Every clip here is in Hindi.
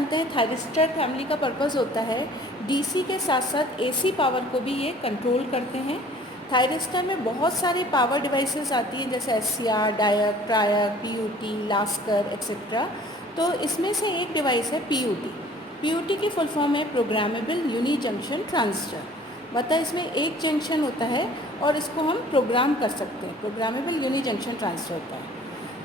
जानते हैं थायरिस्टर फैमिली का पर्पस होता है डीसी के साथ साथ एसी पावर को भी ये कंट्रोल करते हैं। थायरिस्टर में बहुत सारे पावर डिवाइसेस आती हैं जैसे एससीआर, डायक, ट्रायक, पीयूटी, लास्कर एक्सेट्रा। तो इसमें से एक डिवाइस है पीयूटी। पीयूटी की फुल फॉर्म है प्रोग्रामेबल यूनी जंक्शन ट्रांजिस्टर। मतलब इसमें एक जंक्शन होता है और इसको हम प्रोग्राम कर सकते हैं, प्रोग्रामेबल यूनी जंक्शन ट्रांजिस्टर होता है।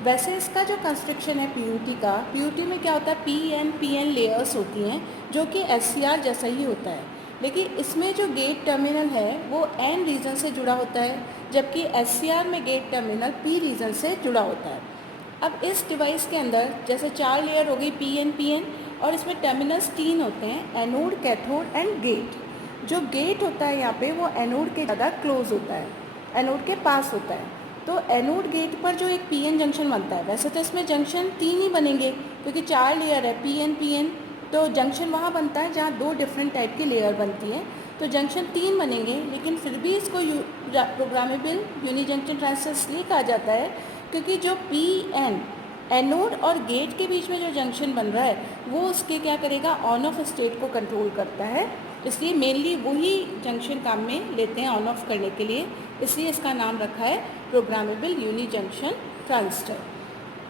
वैसे इसका जो कंस्ट्रक्शन है पीयूटी का, पीयूटी में क्या होता है, पीएन लेयर्स होती हैं जो कि एससीआर जैसा ही होता है, लेकिन इसमें जो गेट टर्मिनल है वो एन रीजन से जुड़ा होता है, जबकि एससीआर में गेट टर्मिनल पी रीजन से जुड़ा होता है। अब इस डिवाइस के अंदर जैसे 4 लेयर हो गई पीएन, और इसमें टर्मिनल्स 3 होते हैं, एनोड, कैथोड एंड गेट। जो गेट होता है यहाँ पे वो एनोड के ज़्यादा क्लोज होता है, एनोड के पास होता है। तो एनोड गेट पर जो एक पीएन जंक्शन बनता है, वैसे तो इसमें जंक्शन 3 ही बनेंगे क्योंकि 4 लेयर है पीएन, तो जंक्शन वहाँ बनता है जहाँ 2 डिफरेंट टाइप की लेयर बनती है, तो जंक्शन 3 बनेंगे। लेकिन फिर भी इसको प्रोग्रामेबल यूनी जंक्शन ट्रांजिस्टर इसलिए कहा जाता है क्योंकि जो पीएन एनोड और गेट के बीच में जो जंक्शन बन रहा है वो उसके क्या करेगा, ऑन ऑफ स्टेट को कंट्रोल करता है, इसलिए मेनली वही जंक्शन काम में लेते हैं ऑन ऑफ करने के लिए, इसलिए इसका नाम रखा है प्रोग्रामेबल यूनी जंक्शन ट्रांजिस्टर।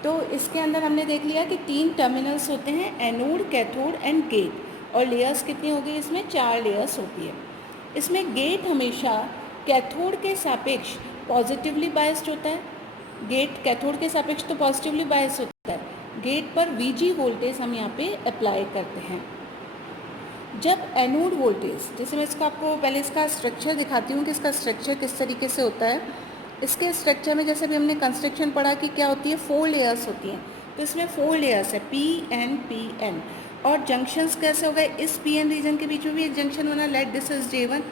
तो इसके अंदर हमने देख लिया कि 3 टर्मिनल्स होते हैं, एनोड, कैथोड एंड गेट, और लेयर्स कितनी हो गई, इसमें 4 लेयर्स होती है। इसमें गेट हमेशा कैथोड के सापेक्ष पॉजिटिवली बायस्ड होता है, गेट कैथोड के सापेक्ष तो पॉजिटिवली बायस्ड होता है। गेट पर वीजी वोल्टेज हम यहाँ पे अप्लाई करते हैं। जब एनोड वोल्टेज, जैसे मैं इसका आपको पहले इसका स्ट्रक्चर दिखाती हूँ कि इसका स्ट्रक्चर किस तरीके से होता है। इसके स्ट्रक्चर में जैसे भी हमने कंस्ट्रक्शन पढ़ा कि क्या होती है, 4 लेयर्स होती हैं, तो इसमें 4 लेयर्स है पीएन। और जंक्शंस कैसे हो गए, इस पीएन रीजन के बीच में भी एक जंक्शन बना, let this is J1,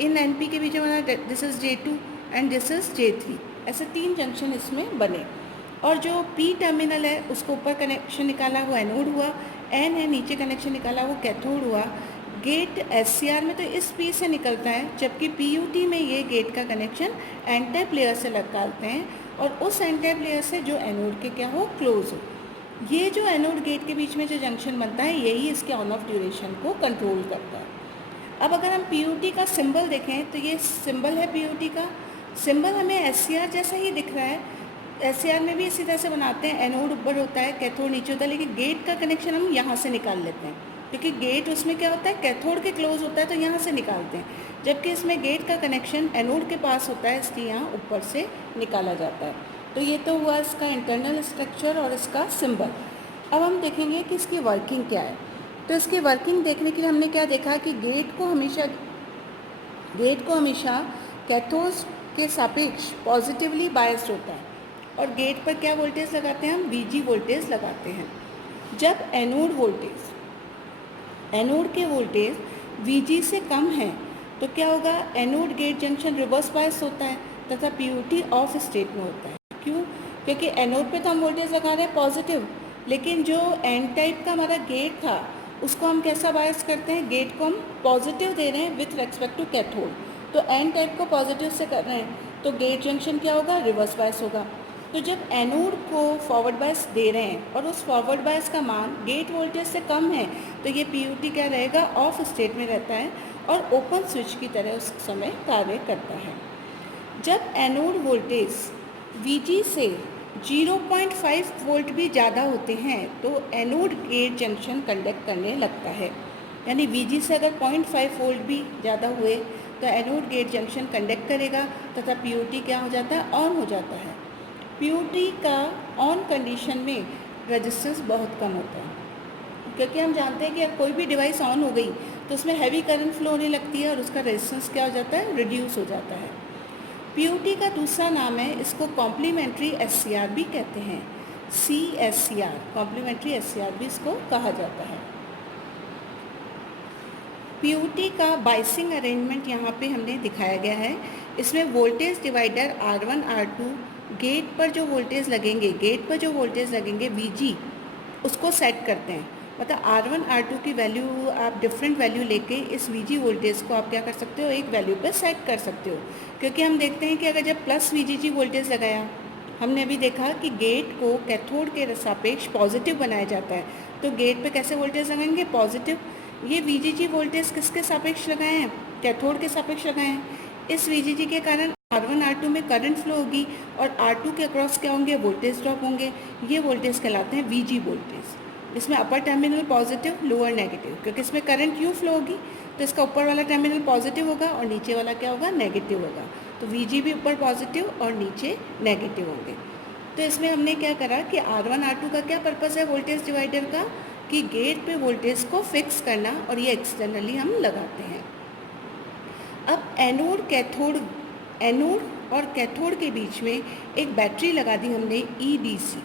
in NP के बीच में बना, this is J2 and this is J3, ऐसे 3 जंक्शन इसमें बने। और जो पी टर्मिनल है उसको ऊपर कनेक्शन निकाला वो एनोड हुआ, एन है नीचे कनेक्शन निकाला वो कैथोड हुआ। गेट एससीआर में तो इस पी से निकलता है, जबकि पीयूटी में ये गेट का कनेक्शन एन टाइप लेयर से लगाते हैं, और उस एन टाइप लेयर से जो एनोड के क्या हो, क्लोज हो। ये जो एनोड गेट के बीच में जो जंक्शन बनता है यही इसके ऑन ऑफ ड्यूरेशन को कंट्रोल करता है। अब अगर हम पीयूटी का सिंबल देखें तो ये सिंबल है पीयूटी का, सिंबल हमें एससीआर जैसा ही दिख रहा है। एससीआर में भी इसी तरह से बनाते हैं, एनोड ऊपर होता है, कैथोड नीचे होता है, लेकिन गेट का कनेक्शन हम यहाँ से निकाल लेते हैं क्योंकि गेट उसमें क्या होता है, कैथोड के क्लोज होता है, तो यहाँ से निकालते हैं, जबकि इसमें गेट का कनेक्शन एनोड के पास होता है, इसलिए यहाँ ऊपर से निकाला जाता है। तो ये तो हुआ इसका इंटरनल स्ट्रक्चर और इसका सिंबल। अब हम देखेंगे कि इसकी वर्किंग क्या है। तो इसकी वर्किंग देखने के लिए हमने क्या देखा कि गेट को हमेशा कैथोड के सापेक्ष पॉजिटिवली बायस्ड होता है, और गेट पर क्या वोल्टेज लगाते हैं हम, वीजी वोल्टेज लगाते हैं। जब एनोड के वोल्टेज वीजी से कम है तो क्या होगा, anode gate junction reverse bias होता है तथा पीयूटी ऑफ स्टेट में होता है। क्यों, क्योंकि एनोड पे तो हम वोल्टेज लगा रहे हैं पॉजिटिव, लेकिन जो एन टाइप का हमारा गेट था उसको हम कैसा बायस करते हैं, गेट को हम पॉजिटिव दे रहे हैं विथ रेस्पेक्ट टू कैथोड, तो एन टाइप को पॉजिटिव से कर रहे हैं तो गेट जंक्शन क्या होगा, रिवर्स बायस होगा। तो जब एनोड को फॉरवर्ड बायस दे रहे हैं और उस फॉरवर्ड बायस का मान गेट वोल्टेज से कम है तो ये पीयूटी क्या रहेगा, ऑफ स्टेट में रहता है और ओपन स्विच की तरह उस समय कार्य करता है। जब एनोड वोल्टेज वीजी से 0.5 वोल्ट भी ज़्यादा होते हैं तो एनोड गेट जंक्शन कंडक्ट करने लगता है, यानी वीजी से अगर 0.5 वोल्ट भी ज़्यादा हुए तो एनोड गेट जंक्शन कंडक्ट करेगा तथा पीयूटी क्या हो जाता है, ऑन हो जाता है। पीयूटी का ऑन कंडीशन में रेजिस्टेंस बहुत कम होता है, क्योंकि हम जानते हैं कि अब कोई भी डिवाइस ऑन हो गई तो उसमें हैवी करंट फ्लो होने लगती है और उसका रेजिस्टेंस क्या हो जाता है, रिड्यूस हो जाता है। पीयूटी का दूसरा नाम है, इसको कॉम्प्लीमेंट्री एससीआर भी कहते हैं, CSCR, कॉम्प्लीमेंट्री एससीआर भी इसको कहा जाता है। पीयूटी का बाइसिंग अरेंजमेंट यहाँ पे हमने दिखाया गया है। इसमें voltage divider R1 R2 gate पर जो वोल्टेज लगेंगे VG उसको सेट करते हैं, मतलब R1 R2 की वैल्यू आप डिफरेंट वैल्यू लेके इस VG वोल्टेज को आप क्या कर सकते हो, एक वैल्यू पर सेट कर सकते हो। क्योंकि हम देखते हैं कि अगर जब प्लस VGG वोल्टेज लगाया हमने अभी देखा कि गेट को कैथोड के सापेक्ष पॉजिटिव बनाया जाता है, तो गेट पे कैसे वोल्टेज लगाएंगे, पॉजिटिव। ये VGG वोल्टेज किसके सापेक्ष लगाए हैं, कैथोड के सापेक्ष लगाए हैं। इस VGG के कारण R1 R2 में करंट फ्लो होगी और R2 के अक्रॉस क्या होंगे, वोल्टेज ड्रॉप होंगे। ये वोल्टेज कहलाते हैं VG वोल्टेज। इसमें अपर टर्मिनल पॉजिटिव, लोअर नेगेटिव, क्योंकि इसमें करंट क्यों फ्लो होगी, तो इसका ऊपर वाला टर्मिनल पॉजिटिव होगा और नीचे वाला क्या होगा, नेगेटिव होगा। तो VG भी ऊपर पॉजिटिव और नीचे नेगेटिव होंगे। तो इसमें हमने क्या करा कि R1 R2 का क्या पर्पज़ है वोल्टेज डिवाइडर का, कि गेट पे वोल्टेज को फिक्स करना, और ये एक्सटर्नली हम लगाते हैं। अब एनोड और कैथोड के बीच में एक बैटरी लगा दी हमने EDC।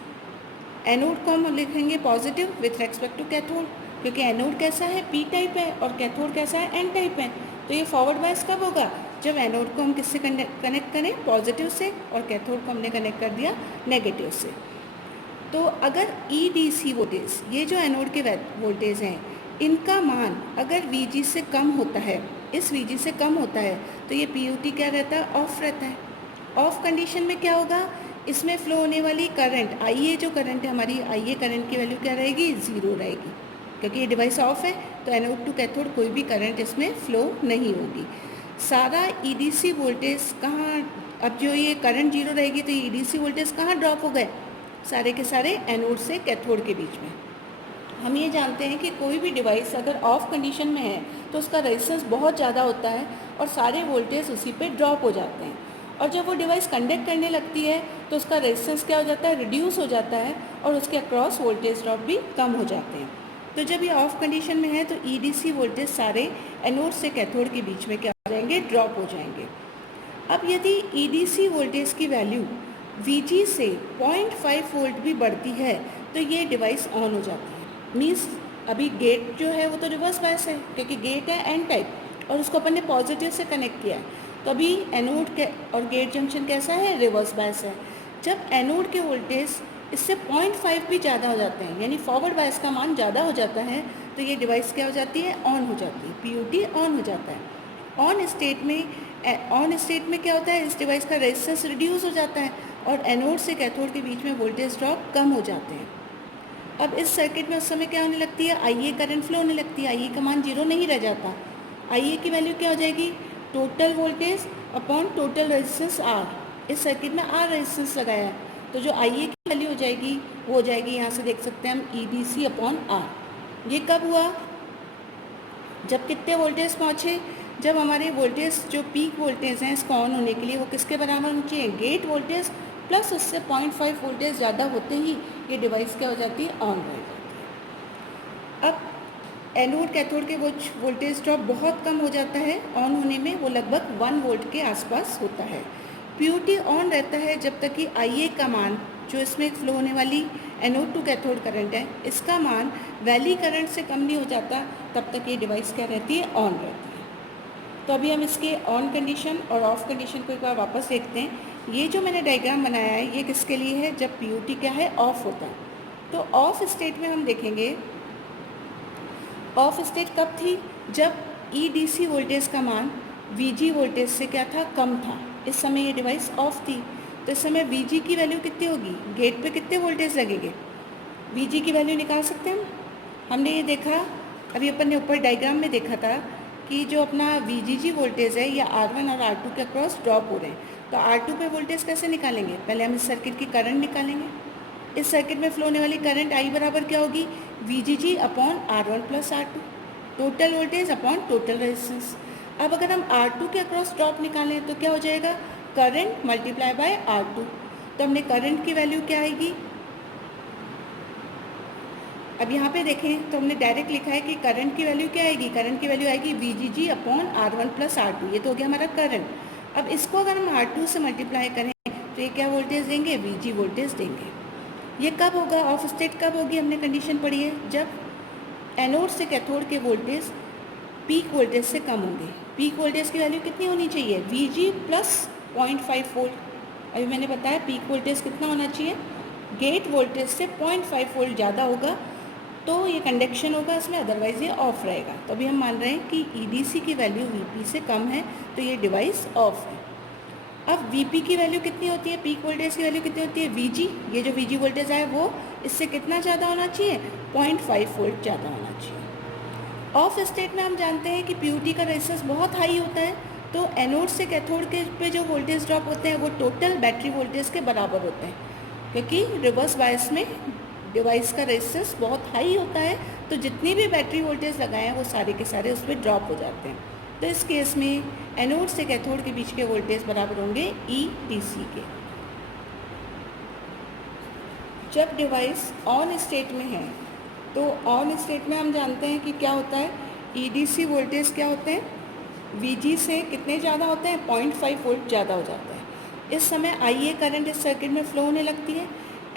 एनोड को हम लिखेंगे positive with respect to cathode, क्योंकि एनोड कैसा है, P टाइप है और कैथोड कैसा है, N टाइप है। तो ये फॉरवर्ड बायस कब होगा, जब एनोड को हम किससे कनेक्ट करें, पॉजिटिव से, और कैथोड को हमने कनेक्ट कर दिया नेगेटिव से। तो अगर EDC वोल्टेज, ये जो एनोड के वोल्टेज हैं, इनका मान अगर VG से कम होता है, इस VG से कम होता है, तो ये PUT क्या रहता है, ऑफ रहता है। ऑफ कंडीशन में क्या होगा, इसमें फ्लो होने वाली करंट IA, जो करंट है हमारी IA करंट की वैल्यू क्या रहेगी, 0 रहेगी, क्योंकि ये डिवाइस ऑफ है। तो एनोड टू कैथोड कोई भी करंट इसमें फ्लो नहीं होगी। सारा EDC वोल्टेज कहाँ, अब जो ये करंट 0 रहेगी तो ये EDC वोल्टेज कहाँ ड्रॉप हो गए, सारे के सारे एनोड से कैथोड के बीच में। हम ये जानते हैं कि कोई भी डिवाइस अगर ऑफ कंडीशन में है तो उसका रेजिस्टेंस बहुत ज़्यादा होता है और सारे वोल्टेज उसी पे ड्रॉप हो जाते हैं, और जब वो डिवाइस कंडक्ट करने लगती है तो उसका रेजिस्टेंस क्या हो जाता है, रिड्यूस हो जाता है, और उसके अक्रॉस वोल्टेज ड्रॉप भी कम हो जाते हैं। तो जब ये ऑफ कंडीशन में है तो EDC वोल्टेज सारे एनोड से कैथोड के बीच में क्या हो जाएंगे, ड्रॉप हो जाएंगे। अब यदि EDC वोल्टेज की वैल्यू VG से 0.5 वोल्ट भी बढ़ती है तो ये डिवाइस ऑन हो जाती है। मीन्स अभी गेट जो है वो तो रिवर्स बायस है, क्योंकि गेट है N टाइप और उसको अपन ने पॉजिटिव से कनेक्ट किया है, तो अभी एनोड के और गेट जंक्शन कैसा है, रिवर्स बायस है। जब एनोड के वोल्टेज इससे 0.5 भी ज़्यादा हो जाते हैं, यानी फॉरवर्ड बायस का मान ज़्यादा हो जाता है, तो ये डिवाइस क्या हो जाती है, ऑन हो जाती है, PUT ऑन हो जाता है। ऑन स्टेट में क्या होता है, इस डिवाइस का रेजिस्टेंस रिड्यूस हो जाता है और एनोड से कैथोड के बीच में वोल्टेज ड्रॉप कम हो जाते हैं। अब इस सर्किट में उस समय क्या होने लगती है, IA करंट फ्लो होने लगती है। IA का मान 0 नहीं रह जाता। IA की वैल्यू क्या हो जाएगी, total voltage upon total resistance R। इस सर्किट में R रेजिस्टेंस लगाया है, तो जो IA की वैल्यू हो जाएगी वो हो जाएगी, यहाँ से देख सकते हैं हम, EDC अपॉन R। ये कब हुआ, जब कितने वोल्टेज पहुँचे, जब हमारे वोल्टेज जो पीक वोल्टेज हैं इसको ऑन होने के लिए वो किसके बराबर होनी चाहिए, गेट वोल्टेज प्लस उससे 0.5 वोल्टेज ज़्यादा होते ही ये डिवाइस क्या हो जाती है, ऑन रह जाती है। अब एनोड कैथोड के वोल्टेज ड्रॉप बहुत कम हो जाता है ऑन होने में, वो लगभग 1 वोल्ट के आसपास होता है। PUT ऑन रहता है जब तक कि IA का मान, जो इसमें फ्लो होने वाली एनोड टू कैथोड करंट है, इसका मान वैली करंट से कम नहीं हो जाता, तब तक ये डिवाइस क्या रहती है, ऑन रहती है। तो अभी हम इसके ऑन कंडीशन और ऑफ कंडीशन को एक बार वापस देखते हैं। ये जो मैंने डायग्राम बनाया है ये किसके लिए है, जब PUT क्या है, ऑफ होता है। तो ऑफ स्टेट में हम देखेंगे, ऑफ स्टेट कब थी, जब EDC वोल्टेज का मान VG वोल्टेज से क्या था, कम था। इस समय ये डिवाइस ऑफ थी, तो इस समय VG की वैल्यू कितनी होगी, गेट पे कितने वोल्टेज लगेंगे, VG की वैल्यू निकाल सकते हैं हमने ये देखा, अभी अपन ने ऊपर डायग्राम में देखा था कि जो अपना VGG वोल्टेज है ये R1 और R2 के अक्रॉस ड्रॉप हो रहे हैं। तो R2 पे वोल्टेज कैसे निकालेंगे, पहले हम इस सर्किट की करंट निकालेंगे। इस सर्किट में फ्लो होने वाली करंट I बराबर क्या होगी, VGG upon R1 plus R2, total voltage upon total resistance. अब अगर हम R2 के अक्रॉस ड्रॉप निकालें तो क्या हो जाएगा, करंट मल्टीप्लाई बाय R2। तो हमने करंट की वैल्यू क्या आएगी, अब यहाँ पे देखें तो हमने डायरेक्ट लिखा है कि करंट की वैल्यू क्या आएगी, करंट की वैल्यू आएगी VGG upon R1 plus R2, ये तो हो गया हमारा करंट। अब इसको अगर हम R2 से मल्टीप्लाई करें तो ये क्या वोल्टेज देंगे, VG वोल्टेज देंगे। ये कब होगा, ऑफ स्टेट कब होगी, हमने कंडीशन पढ़ी है, जब एनोड से कैथोड के वोल्टेज पीक वोल्टेज से कम होंगे। पीक वोल्टेज की वैल्यू कितनी होनी चाहिए, VG प्लस 0.5 वोल्ट। अभी मैंने बताया पीक वोल्टेज कितना होना चाहिए, गेट वोल्टेज से 0.5 वोल्ट ज़्यादा होगा तो ये कंडक्शन होगा इसमें, अदरवाइज़ ये ऑफ रहेगा। तो अभी हम मान रहे हैं कि EDC की वैल्यू VP से कम है तो ये डिवाइस ऑफ है। अब Vp की वैल्यू कितनी होती है, पीक वोल्टेज की वैल्यू कितनी होती है, Vg, ये जो Vg वोल्टेज है वो इससे कितना ज़्यादा होना चाहिए, 0.5 वोल्ट ज़्यादा होना चाहिए। ऑफ स्टेट में हम जानते हैं कि पीयूटी का रेजिस्टेंस बहुत हाई होता है, तो एनोड से कैथोड के पे जो वोल्टेज ड्रॉप होते हैं वो टोटल बैटरी वोल्टेज के बराबर होते हैं, क्योंकि रिवर्स बायस में डिवाइस का रेजिस्टेंस बहुत हाई होता है, तो जितनी भी बैटरी वोल्टेज लगाए हैं वो सारे के सारे उस पर ड्रॉप हो जाते हैं। तो इस केस में एनोड से कैथोड के बीच के वोल्टेज बराबर होंगे EDC के। जब डिवाइस ऑन स्टेट में है तो ऑन स्टेट में हम जानते हैं कि क्या होता है, EDC वोल्टेज क्या होते हैं, Vg से कितने ज़्यादा होते हैं, 0.5 वोल्ट ज़्यादा हो जाता है। इस समय IA करंट इस सर्किट में फ्लो होने लगती है,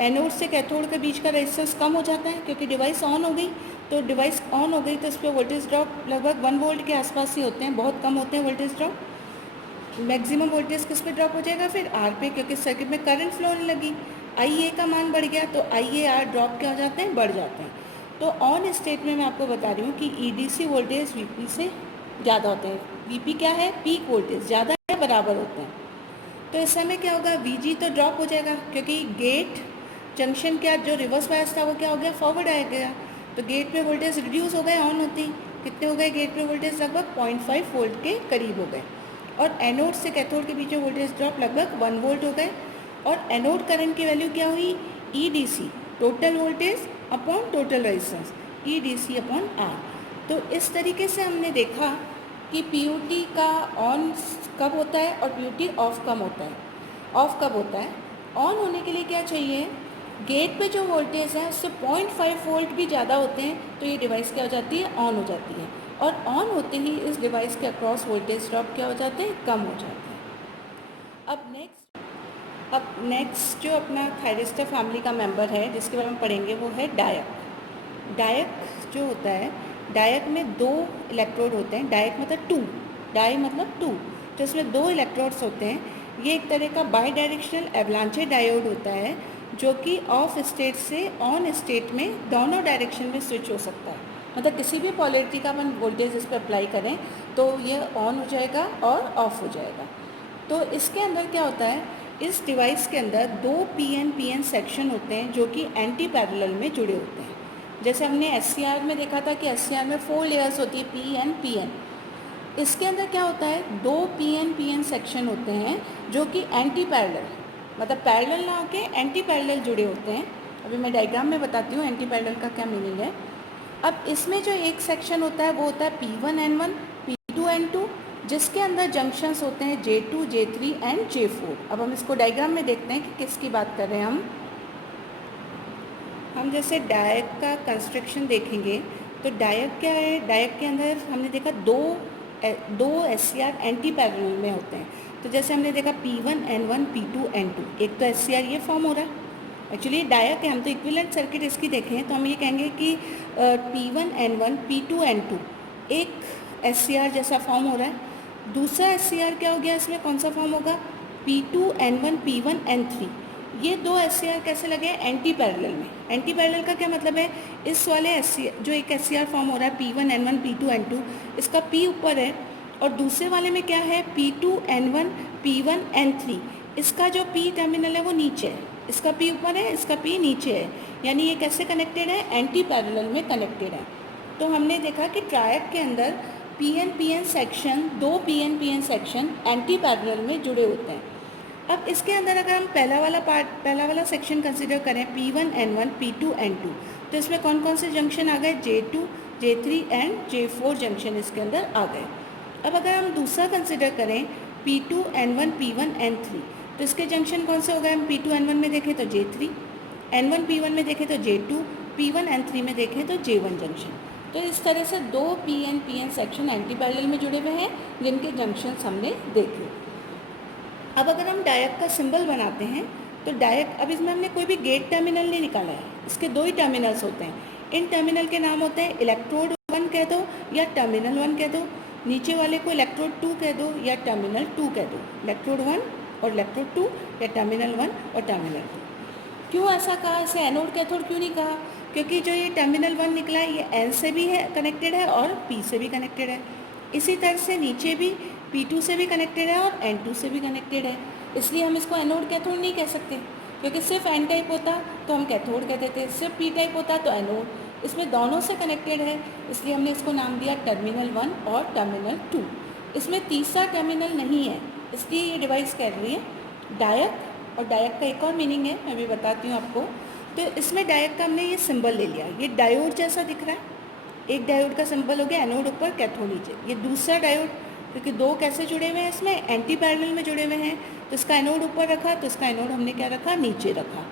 एनोड से कैथोड के बीच का रेजिस्टेंस कम हो जाता है क्योंकि डिवाइस ऑन हो गई। तो डिवाइस ऑन हो गई तो इस पर वोल्टेज ड्रॉप लगभग 1 वोल्ट के आसपास ही होते हैं, बहुत कम होते हैं वोल्टेज ड्रॉप। मैक्सिमम वोल्टेज किस पे ड्रॉप हो जाएगा, फिर आर पे, क्योंकि सर्किट में करंट फ्लो होने लगी, IA का मान बढ़ गया तो IAR ड्रॉप क्या हो जाते हैं, बढ़ जाते हैं। तो ऑन स्टेट में मैं आपको बता रही हूँ कि EDC वोल्टेज Vp से ज़्यादा होते हैं। Vp क्या है, पीक वोल्टेज, ज़्यादा है बराबर होते हैं। तो इस समय क्या होगा, Vg तो ड्रॉप हो जाएगा क्योंकि गेट जंक्शन क्या जो रिवर्स बायस था वो क्या हो गया, फॉरवर्ड आ गया, तो गेट पे वोल्टेज रिड्यूस हो गए ऑन होती। कितने हो गए गेट पे वोल्टेज, लगभग 0.5 वोल्ट के करीब हो गए। और एनोड से कैथोड के बीच में वोल्टेज ड्रॉप लगभग 1 वोल्ट हो गए। और एनोड करंट की वैल्यू क्या हुई, EDC, total voltage upon total resistance, EDC upon R। तो इस तरीके से हमने देखा कि पीयूटी का ऑन कब होता है और पीयूटी ऑफ कब होता है। ऑफ कब होता है, ऑन होने के लिए क्या चाहिए, गेट पे जो वोल्टेज है उससे 0.5 वोल्ट भी ज़्यादा होते हैं तो ये डिवाइस क्या हो जाती है, ऑन हो जाती है। और ऑन होते ही इस डिवाइस के अक्रॉस वोल्टेज ड्रॉप क्या हो जाते हैं, कम हो जाते हैं। अब नेक्स्ट जो अपना थायरिस्टर फैमिली का मेंबर है जिसके बारे में पढ़ेंगे वो है डायक। डायक जो होता है, डायक में 2 इलेक्ट्रोड होते हैं, डायक मतलब 2, डाई मतलब 2, तो इसमें 2 इलेक्ट्रोड्स होते हैं। ये एक तरह का बाई डायरेक्शनल एवलांचे डायोड होता है जो कि ऑफ स्टेट से ऑन स्टेट में दोनों डायरेक्शन में स्विच हो सकता है, मतलब किसी भी पोलैरिटी का अपन वोल्टेज इस पर अप्लाई करें तो ये ऑन हो जाएगा और ऑफ हो जाएगा। तो इसके अंदर क्या होता है, इस डिवाइस के अंदर 2 PN सेक्शन होते हैं जो कि एंटी पैरेलल में जुड़े होते हैं। जैसे हमने SCR में देखा था कि SCR में 4 लेयर्स होती है, PN। इसके अंदर क्या होता है, 2 PN सेक्शन होते हैं जो कि एंटी पैरेलल, मतलब पैरेलल ना होके एंटी पैरेलल जुड़े होते हैं। अभी मैं डायग्राम में बताती हूँ एंटी पैरेलल का क्या मीनिंग है। अब इसमें जो एक सेक्शन होता है वो होता है P1N1, P2N2, जिसके अंदर जंक्शंस होते हैं J2, J3 एंड J4। अब हम इसको डायग्राम में देखते हैं कि किसकी बात कर रहे हैं हम जैसे डायक का कंस्ट्रक्शन देखेंगे तो डायक क्या है, डायक के अंदर हमने देखा दो SCR एंटी पैरेलल में होते हैं। तो जैसे हमने देखा P1N1, P2N2, एक तो SCR ये फॉर्म हो रहा है, एक्चुअली डायक है, हम तो इक्विवेलेंट सर्किट इसकी देखें तो हम ये कहेंगे कि P1N1, P2N2 एक SCR जैसा फॉर्म हो रहा है। दूसरा SCR क्या हो गया, इसमें कौन सा फॉर्म होगा, P2N1, P1N3। ये 2 SCR कैसे लगे, एंटी पैरेलल में। एंटी पैरेलल का क्या मतलब है, इस वाले SCR जो एक SCR फॉर्म हो रहा है P1N1, P2N2, इसका P ऊपर है और दूसरे वाले में क्या है P2N1, P1N3, इसका जो P टर्मिनल है वो नीचे है, इसका P ऊपर है, इसका P नीचे है, यानी ये कैसे कनेक्टेड है, एंटी पैरेलल में कनेक्टेड है। तो हमने देखा कि ट्रायड के अंदर PN section, 2 PN section anti parallel में जुड़े होते हैं। अब इसके अंदर अगर हम पहला वाला सेक्शन कंसिडर करें P1N1, P2N2, तो इसमें कौन कौन से जंक्शन आ गए, J2, J3 and J4 junction इसके अंदर आ गए। अब अगर हम दूसरा कंसिडर करें P2N1, P1N3, तो इसके जंक्शन कौन से हो गए, हम P2N1 में देखें तो J3, N1 P1 में देखें तो J2, P1N3 में देखें तो J1 जंक्शन। तो इस तरह से 2 PN सेक्शन एंटी पैरेलल में जुड़े हुए हैं जिनके जंक्शंस हमने देखे। अब अगर हम डायक का सिंबल बनाते हैं तो डायक, अब इसमें हमने कोई भी गेट टर्मिनल नहीं निकाला है, इसके 2 ही टर्मिनल्स होते हैं। इन टर्मिनल के नाम होते हैं इलेक्ट्रोड 1 कह दो या टर्मिनल 1 कह दो, नीचे वाले को इलेक्ट्रोड 2 कह दो या टर्मिनल 2 कह दो, इलेक्ट्रोड 1 और इलेक्ट्रोड 2 या टर्मिनल 1 और टर्मिनल 2। क्यों ऐसा कहा, इसे एनोड कैथोड क्यों नहीं कहा, क्योंकि जो ये टर्मिनल 1 निकला है ये N से भी है कनेक्टेड है और P से भी कनेक्टेड है। इसी तरह से नीचे भी P2 से भी कनेक्टेड है और N2 से भी कनेक्टेड है। इसलिए हम इसको एनोड कैथोड नहीं कह सकते, क्योंकि सिर्फ एन टाइप होता तो हम कैथोड कहते थे, सिर्फ पी टाइप होता तो एनोड। इसमें दोनों से कनेक्टेड है, इसलिए हमने इसको नाम दिया टर्मिनल 1 और टर्मिनल 2। इसमें तीसरा टर्मिनल नहीं है, इसलिए ये डिवाइस कह रही है डायक। और डायक का एक और मीनिंग है, मैं भी बताती हूँ आपको। तो इसमें डायक का हमने ये सिंबल ले लिया, ये डायोड जैसा दिख रहा है। एक डायोड का सिंबल हो गया, एनोड ऊपर कैथोड नीचे। ये दूसरा डायोड, क्योंकि दो कैसे जुड़े हुए हैं इसमें, एंटी पैरेलल में जुड़े हुए हैं, तो इसका एनोड ऊपर रखा, तो इसका एनोड हमने क्या रखा, नीचे रखा।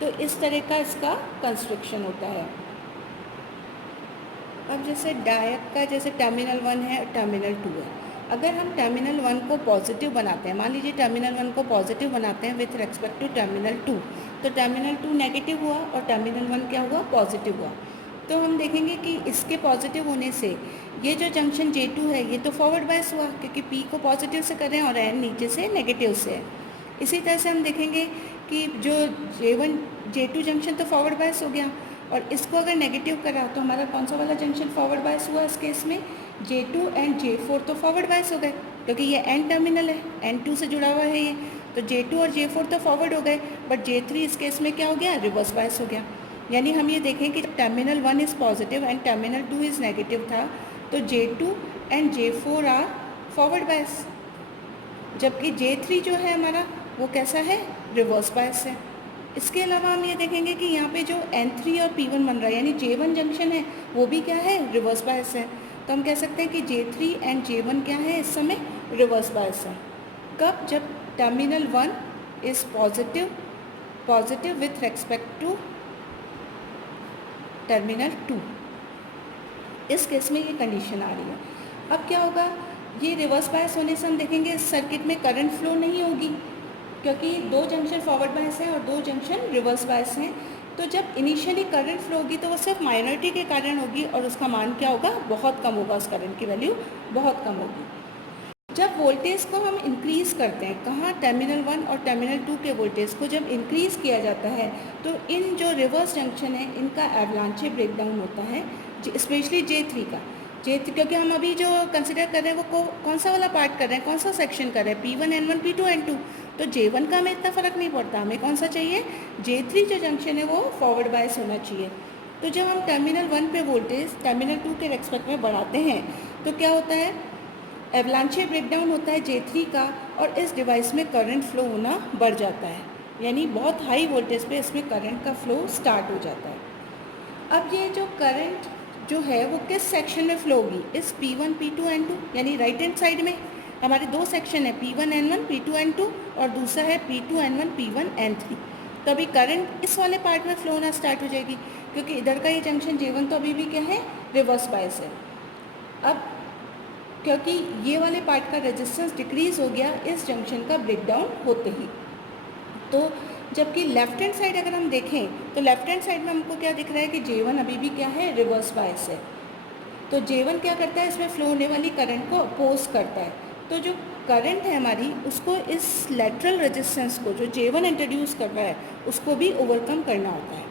तो इस तरह का इसका कंस्ट्रक्शन होता है। अब जैसे डायक का जैसे टर्मिनल 1 है और टर्मिनल 2 है, अगर हम टर्मिनल 1 को पॉजिटिव बनाते हैं, मान लीजिए टर्मिनल 1 को पॉजिटिव बनाते हैं विथ रिस्पेक्ट टू टर्मिनल 2, तो टर्मिनल 2 नेगेटिव हुआ और टर्मिनल 1 क्या हुआ, पॉजिटिव हुआ। तो हम देखेंगे कि इसके पॉजिटिव होने से ये जो जंक्शन J2 है ये तो फॉरवर्ड बायस हुआ, क्योंकि P को पॉजिटिव से कर रहे हैं और N नीचे से नेगेटिव से है। इसी तरह से हम देखेंगे कि जो J1 J2 जंक्शन तो फॉरवर्ड बायस हो गया, और इसको अगर नेगेटिव करा तो हमारा कौन सा वाला जंक्शन फॉरवर्ड बायस हुआ इस केस में, J2 एंड J4 तो फॉरवर्ड बायस हो गए, क्योंकि ये N टर्मिनल है, N2 से जुड़ा हुआ है ये, तो J2 और J4 तो फॉरवर्ड हो गए, बट J3 इस केस में क्या हो गया, रिवर्स बायस हो गया। यानी हम ये देखें कि terminal 1 is positive and terminal 2 is negative था, तो J2 and J4 are forward bias, जबकि J3 जो है हमारा वो कैसा है, रिवर्स बायस है। इसके अलावा हम ये देखेंगे कि यहाँ पे जो N3 और P1 बन रहा है, यानी J1 जंक्शन है वो भी क्या है, रिवर्स बायस है। तो हम कह सकते हैं कि J3 एंड J1 क्या है, इस समय रिवर्स बायस है। कब, जब terminal 1 is positive with respect to terminal 2, इस केस में ये कंडीशन आ रही है। अब क्या होगा, ये रिवर्स बायस होने से हम देखेंगे इस सर्किट में करंट फ्लो नहीं होगी, क्योंकि दो जंक्शन फॉरवर्ड बायस हैं और दो जंक्शन रिवर्स बायस हैं। तो जब इनिशियली करंट फ्लो होगी तो वो सिर्फ माइनॉरिटी के कारण होगी, और उसका मान क्या होगा, बहुत कम होगा, उस करंट की वैल्यू बहुत कम होगी। जब वोल्टेज को हम इंक्रीज़ करते हैं, कहाँ, टर्मिनल 1 और टर्मिनल 2 के वोल्टेज को जब इंक्रीज़ किया जाता है तो इन जो रिवर्स जंक्शन है इनका एवलांचे ब्रेकडाउन होता है, स्पेशली J3 का। J3 क्योंकि हम अभी जो कंसिडर कर रहे हैं वो कौन सा वाला पार्ट कर रहे हैं, कौन सा सेक्शन कर रहे हैं, P1 N1 P2 N2, तो J1 का हमें इतना फ़र्क नहीं पड़ता, हमें कौन सा चाहिए, J3 जो जंक्शन है वो फॉरवर्ड बायस होना चाहिए। तो जब हम टर्मिनल 1 पे वोल्टेज टर्मिनल 2 के रेस्पेक्ट में बढ़ाते हैं तो क्या होता है, एवलांचे ब्रेकडाउन होता है J3 का, और इस डिवाइस में करंट फ्लो होना बढ़ जाता है, यानी बहुत हाई वोल्टेज पे इसमें करंट का फ्लो स्टार्ट हो जाता है। अब ये जो करंट जो है वो किस सेक्शन में फ्लो होगी, इस P1 P2 N2, यानी राइट हैंड साइड में हमारे दो सेक्शन है, P1 N1 P2 N2, और दूसरा है P2 N1 P1 N3। तो अभी करंट इस वाले पार्ट में फ्लो होना स्टार्ट हो जाएगी, क्योंकि इधर का ये जंक्शन J1 तो अभी भी क्या है, रिवर्स बायस है। अब क्योंकि ये वाले पार्ट का रेजिस्टेंस डिक्रीज़ हो गया इस जंक्शन का ब्रेकडाउन होते ही, तो जबकि लेफ्ट हैंड साइड अगर हम देखें तो लेफ्ट हैंड साइड में हमको क्या दिख रहा है कि J1 अभी भी क्या है, रिवर्स बायस है। तो J1 क्या करता है, इसमें फ्लो होने वाली करंट को अपोज करता है। तो जो करंट है हमारी, उसको इस लेटरल रेजिस्टेंस को जो J1 इंट्रोड्यूस कर रहा है उसको भी ओवरकम करना होता है।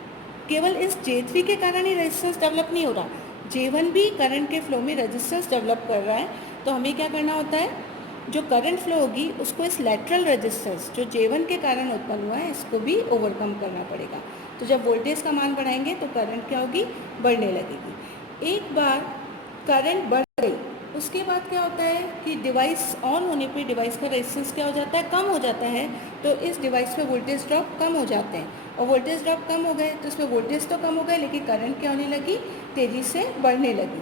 केवल इस J3 के कारण ही रेजिस्टेंस डेवलप नहीं हो रहा, J1 भी करंट के फ्लो में रेजिस्टेंस डेवलप कर रहा है। तो हमें क्या करना होता है, जो करंट फ्लो होगी उसको इस लेटरल रेजिस्टेंस जो J1 के कारण उत्पन्न हुआ है इसको भी ओवरकम करना पड़ेगा। तो जब वोल्टेज का मान बढ़ाएंगे तो करंट क्या होगी, बढ़ने लगेगी। एक बार करंट बढ़ गई उसके बाद क्या होता है कि डिवाइस ऑन होने पे डिवाइस का रेजिस्टेंस क्या हो जाता है, कम हो जाता है। तो इस डिवाइस पे वोल्टेज ड्रॉप कम हो जाते हैं, और वोल्टेज ड्रॉप कम हो गए तो इसमें वोल्टेज तो कम हो गए लेकिन करंट क्या होने लगी, तेज़ी से बढ़ने लगी।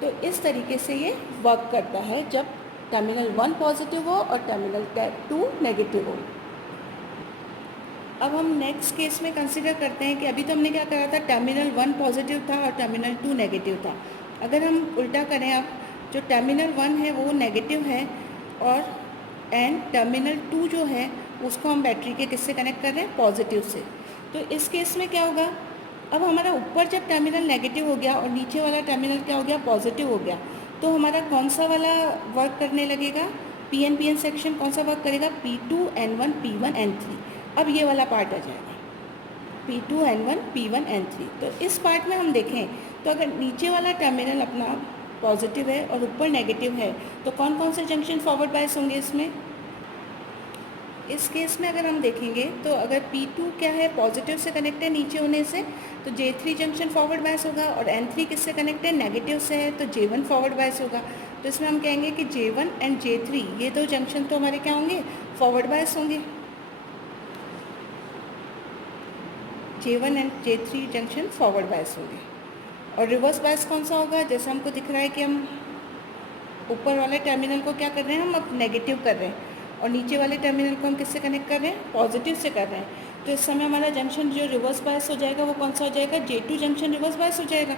तो इस तरीके से ये वर्क करता है जब टर्मिनल 1 पॉजिटिव हो और टर्मिनल 2 नेगेटिव हो। अब हम नेक्स्ट केस में कंसिडर करते हैं कि अभी तो हमने क्या करा था, टर्मिनल 1 पॉजिटिव था और टर्मिनल 2 नेगेटिव था। अगर हम उल्टा करें, अब जो टर्मिनल 1 है वो नेगेटिव है और टर्मिनल 2 जो है उसको हम बैटरी के किससे कनेक्ट कर रहे हैं, पॉजिटिव से। तो इस केस में क्या होगा, अब हमारा ऊपर जब टर्मिनल नेगेटिव हो गया और नीचे वाला टर्मिनल क्या हो गया, पॉजिटिव हो गया, तो हमारा कौन सा वाला वर्क करने लगेगा, PN सेक्शन कौन सा वर्क करेगा, P2 N1 P1 N3। अब ये वाला पार्ट आ जाएगा P2 N1 P1 N3। तो इस पार्ट में हम देखें तो अगर नीचे वाला टर्मिनल अपना पॉजिटिव है और ऊपर नेगेटिव है तो कौन कौन से जंक्शन फॉरवर्ड बायस होंगे इसमें, इस केस में अगर हम देखेंगे तो अगर P2 क्या है, पॉजिटिव से कनेक्ट है नीचे होने से, तो J3 जंक्शन फॉरवर्ड बायस होगा, और N3 किससे कनेक्ट है, नेगेटिव से है, तो J1 फॉरवर्ड बायस होगा। तो इसमें हम कहेंगे कि J1 एंड J3 ये दो जंक्शन तो हमारे क्या होंगे, फॉरवर्ड बायस होंगे। J1 and J3 junction forward bias होंगे। और रिवर्स बायस कौन सा होगा, जैसे हमको दिख रहा है कि हम ऊपर वाले टर्मिनल को क्या कर रहे हैं, हम अब नेगेटिव कर रहे हैं, और नीचे वाले टर्मिनल को हम किससे कनेक्ट कर रहे हैं, पॉजिटिव से कर रहे हैं। तो इस समय हमारा जंक्शन जो रिवर्स बायस हो जाएगा वो कौन सा हो जाएगा, J2 जंक्शन रिवर्स बायस हो जाएगा।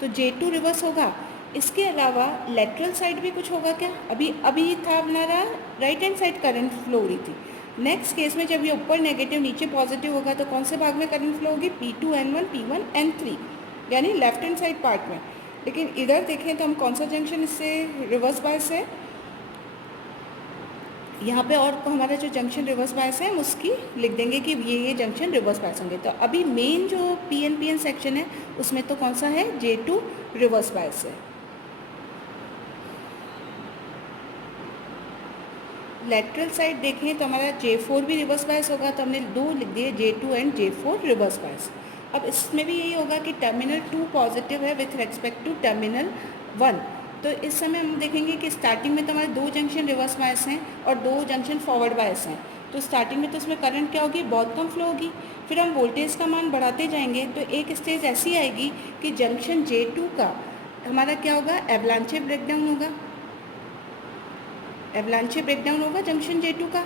तो J2 रिवर्स होगा। इसके अलावा लेटरल साइड भी कुछ होगा क्या, अभी था हमारा right hand side current flow हो रही थी। नेक्स्ट केस में जब ये ऊपर नेगेटिव नीचे पॉजिटिव होगा तो कौन से भाग में करंट फ्लो होगी, P2 N1 P1 N3, यानी लेफ्ट हैंड साइड पार्ट में। लेकिन इधर देखें तो हम कौन सा जंक्शन इससे रिवर्स बायस है, यहाँ पे और हमारा जो जंक्शन रिवर्स बायस है हम उसकी लिख देंगे कि ये जंक्शन रिवर्स बायस होंगे। तो अभी मेन जो PN सेक्शन है उसमें तो कौन सा है, J2 रिवर्स बायस है। लेटरल साइड देखें तो हमारा J4 भी रिवर्स बायस होगा, तो हमने दो लिख दिए, J2 and J4 reverse bias. अब इसमें भी यही होगा कि टर्मिनल 2 पॉजिटिव है विथ रेस्पेक्ट टू टर्मिनल 1। तो इस समय हम देखेंगे कि स्टार्टिंग में तो हमारे दो जंक्शन रिवर्स बायस हैं और दो जंक्शन फॉरवर्ड बायस हैं। तो स्टार्टिंग में तो इसमें करंट क्या होगी, बहुत कम फ्लो होगी। फिर हम वोल्टेज का मान बढ़ाते जाएंगे तो एक स्टेज ऐसी आएगी कि जंक्शन J2 का हमारा क्या होगा, एवलांचे ब्रेकडाउन होगा। एवलांचे ब्रेकडाउन होगा जंक्शन J2 का।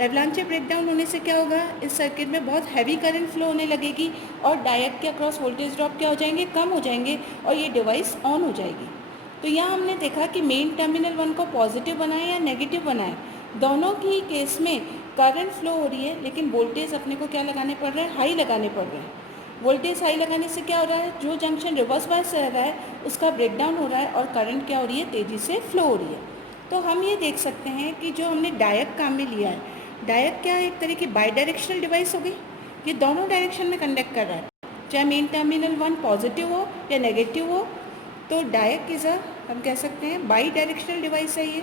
एवलांचे ब्रेकडाउन होने से क्या होगा, इस सर्किट में बहुत हैवी करंट फ्लो होने लगेगी और डायोड के अक्रॉस वोल्टेज ड्रॉप क्या हो जाएंगे, कम हो जाएंगे, और ये डिवाइस ऑन हो जाएगी। तो यहाँ हमने देखा कि मेन टर्मिनल 1 को पॉजिटिव बनाए या नेगेटिव बनाए, दोनों की केस में करंट फ्लो हो रही है, लेकिन वोल्टेज अपने को क्या लगाने पड़ रहे हैं, हाई लगाने पड़ रहे हैं। वोल्टेज हाई लगाने से क्या हो रहा है, जो जंक्शन रिवर्स बायस रह रहा है उसका ब्रेकडाउन हो रहा है और करंट क्या हो रही है, तेज़ी से फ्लो हो रही है। तो हम ये देख सकते हैं कि जो हमने डायोड काम में लिया है, डायोड क्या है, एक तरह की बाई डायरेक्शनल डिवाइस हो गई। ये दोनों डायरेक्शन में कंडक्ट कर रहा है, चाहे मेन टर्मिनल 1 पॉजिटिव हो या नेगेटिव हो। तो डायोड इज अ, हम कह सकते हैं बाई डायरेक्शनल डिवाइस है ये,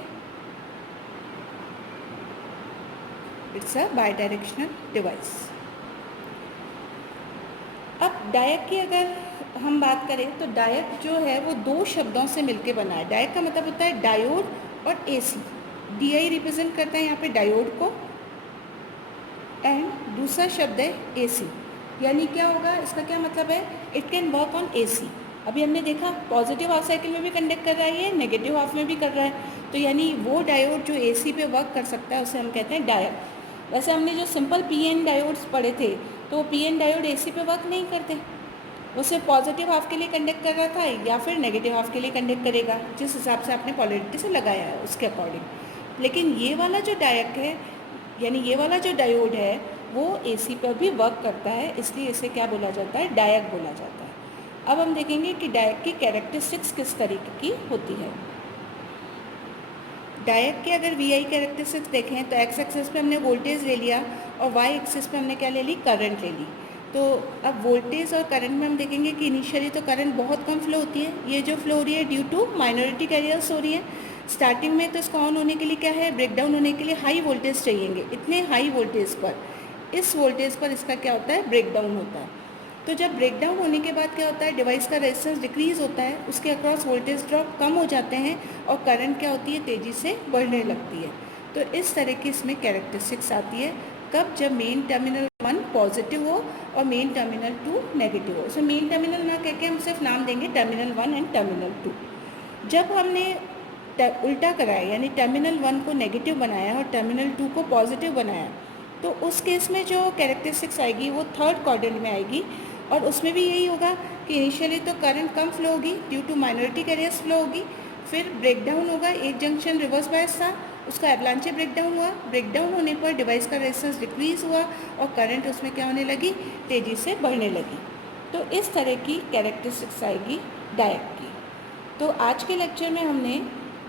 it's a by directional device. अब डायोड की अगर हम बात करें तो डायोड जो है वो दो शब्दों से मिलकर बना है। डायोड का मतलब होता है डायोड और AC। DI रिप्रेजेंट करता है यहाँ पे डायोड को, एंड दूसरा शब्द है AC। यानी क्या होगा, इसका क्या मतलब है, it can work on AC। अभी हमने देखा पॉजिटिव हाफ साइकिल में भी कंडक्ट कर रहा है, ये नेगेटिव हाफ में भी कर रहा है। तो यानी वो डायोड जो AC पे वर्क कर सकता है उसे हम कहते हैं डायोड। वैसे हमने जो सिंपल PN डायोड्स पढ़े थे तो PN डायोड AC पे वर्क नहीं करते, वो सिर्फ पॉजिटिव हाफ के लिए कंडक्ट कर रहा था या फिर नेगेटिव हाफ के लिए कंडक्ट करेगा, जिस हिसाब से आपने पोलैरिटी से लगाया है उसके अकॉर्डिंग। लेकिन ये वाला जो डायोड है, यानी ये वाला जो डायोड है वो AC पर भी वर्क करता है, इसलिए इसे क्या बोला जाता है, डायोड बोला जाता है। अब हम देखेंगे कि डायोड की कैरेक्टरिस्टिक्स किस तरीके की होती है। डायोड के अगर VI कैरेक्टरिस्टिक्स देखें तो एक्स एक्सिस पे हमने वोल्टेज ले लिया और वाई एक्सिस पे हमने क्या ले ली, करंट ले ली। तो अब वोल्टेज और करंट में हम देखेंगे कि इनिशियली तो करंट बहुत कम फ्लो होती है, ये जो फ्लो हो रही है ड्यू टू माइनॉरिटी कैरियर्स हो रही है। स्टार्टिंग में तो इसको ऑन होने के लिए क्या है, ब्रेकडाउन होने के लिए हाई वोल्टेज चाहिएंगे। इतने हाई वोल्टेज पर, इस वोल्टेज पर इसका क्या होता है, ब्रेकडाउन होता है। तो जब ब्रेकडाउन होने के बाद क्या होता है, डिवाइस का रेजिस्टेंस डिक्रीज़ होता है, उसके अक्रॉस वोल्टेज ड्रॉप कम हो जाते हैं और करंट क्या होती है, तेज़ी से बढ़ने लगती है। तो इस तरह की इसमें कैरेक्टरिस्टिक्स आती है। कब, जब मेन टर्मिनल 1 पॉजिटिव हो और मेन टर्मिनल 2 नेगेटिव हो। सो मेन टर्मिनल ना कह के हम सिर्फ नाम देंगे टर्मिनल 1 एंड टर्मिनल 2। जब हमने उल्टा कराया, यानी टर्मिनल 1 को नेगेटिव बनाया और टर्मिनल 2 को पॉजिटिव बनाया, तो उस केस में जो कैरेक्टरिस्टिक्स आएगी वो थर्ड क्वाड्रेंट में आएगी। और उसमें भी यही होगा कि इनिशियली तो करंट कम फ्लो होगी, due to minority carriers flow होगी। फिर ब्रेकडाउन होगा, एक जंक्शन रिवर्स बायस था, उसका एवलांचे ब्रेकडाउन हुआ। ब्रेकडाउन होने पर डिवाइस का रेजिस्टेंस डिक्रीज़ हुआ और करंट उसमें क्या होने लगी, तेज़ी से बढ़ने लगी। तो इस तरह की कैरेक्टरिस्टिक्स आएगी डायोड की। तो आज के लेक्चर में हमने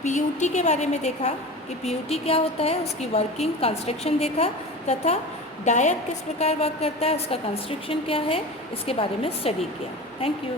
PUT के बारे में देखा कि PUT क्या होता है, उसकी वर्किंग, कंस्ट्रक्शन देखा, तथा डायोड किस प्रकार वर्क करता है, उसका कंस्ट्रक्शन क्या है, इसके बारे में स्टडी किया। Thank you.